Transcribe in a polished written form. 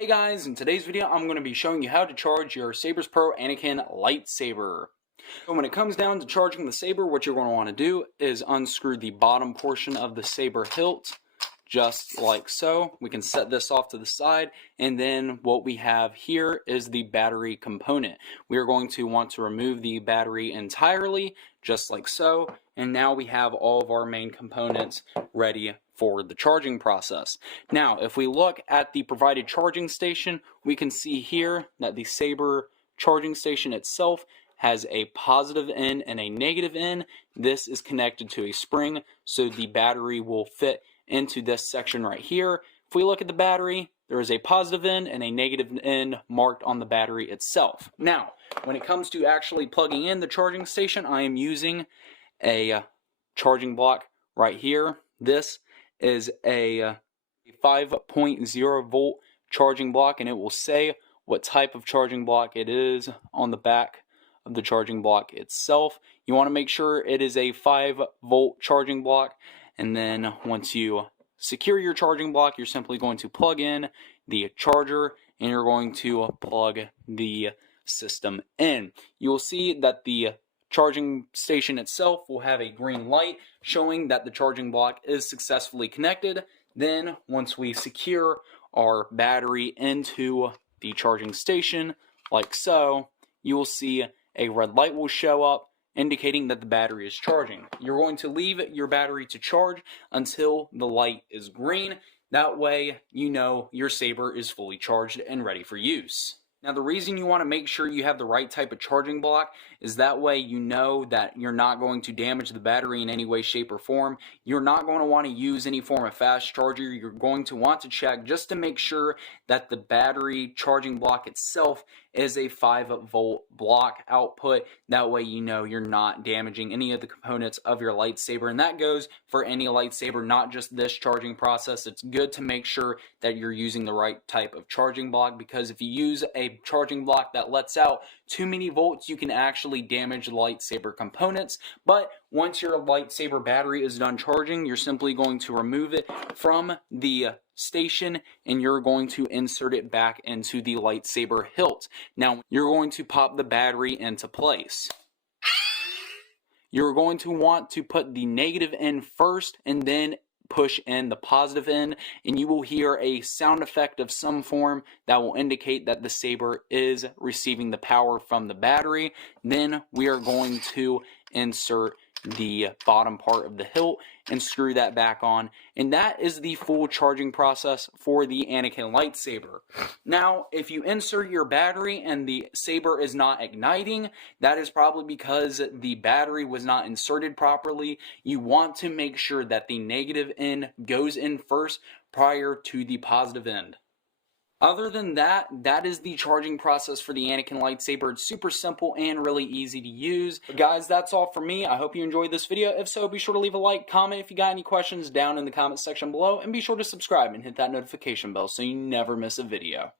Hey guys, in today's video I'm going to be showing you how to charge your SabersPro Anakin lightsaber. So when it comes down to charging the saber, what you're going to want to do is unscrew the bottom portion of the saber hilt, just like so. We can set this off to the side, and then what we have here is the battery component. We are going to want to remove the battery entirely, just like so, and now we have all of our main components ready for the charging process. Now, if we look at the provided charging station, we can see here that the Saber charging station itself has a positive end and a negative end. This is connected to a spring, so the battery will fit into this section right here. If we look at the battery, there is a positive end and a negative end marked on the battery itself. Now, when it comes to actually plugging in the charging station, I am using a charging block right here. This is a 5.0 volt charging block, and it will say what type of charging block it is on the back of the charging block itself. You want to make sure it is a 5 volt charging block, and then once you secure your charging block, you're simply going to plug in the charger and you're going to plug the system in. You'll see that the charging station itself will have a green light showing that the charging block is successfully connected. Then once we secure our battery into the charging station like so, you will see a red light will show up indicating that the battery is charging. You're going to leave your battery to charge until the light is green. That way you know your saber is fully charged and ready for use. Now, the reason you want to make sure you have the right type of charging block is that way you know that you're not going to damage the battery in any way, shape, or form. You're not going to want to use any form of fast charger. You're going to want to check just to make sure that the battery charging block itself is a 5 volt block output. That way you know you're not damaging any of the components of your lightsaber, and that goes for any lightsaber, not just this charging process. It's good to make sure that you're using the right type of charging block, because if you use a charging block that lets out too many volts, you can actually damage the lightsaber components. But once your lightsaber battery is done charging, you're simply going to remove it from the station and you're going to insert it back into the lightsaber hilt. Now, you're going to pop the battery into place. You're going to want to put the negative end first and then push in the positive end, and you will hear a sound effect of some form that will indicate that the saber is receiving the power from the battery. Then we are going to insert the bottom part of the hilt and screw that back on, and that is the full charging process for the Anakin lightsaber. Now, if you insert your battery and the saber is not igniting, that is probably because the battery was not inserted properly. You want to make sure that the negative end goes in first prior to the positive end. Other than that, that is the charging process for the Anakin lightsaber. It's super simple and really easy to use. But guys, that's all for me. I hope you enjoyed this video. If so, be sure to leave a like, comment if you got any questions down in the comment section below, and be sure to subscribe and hit that notification bell so you never miss a video.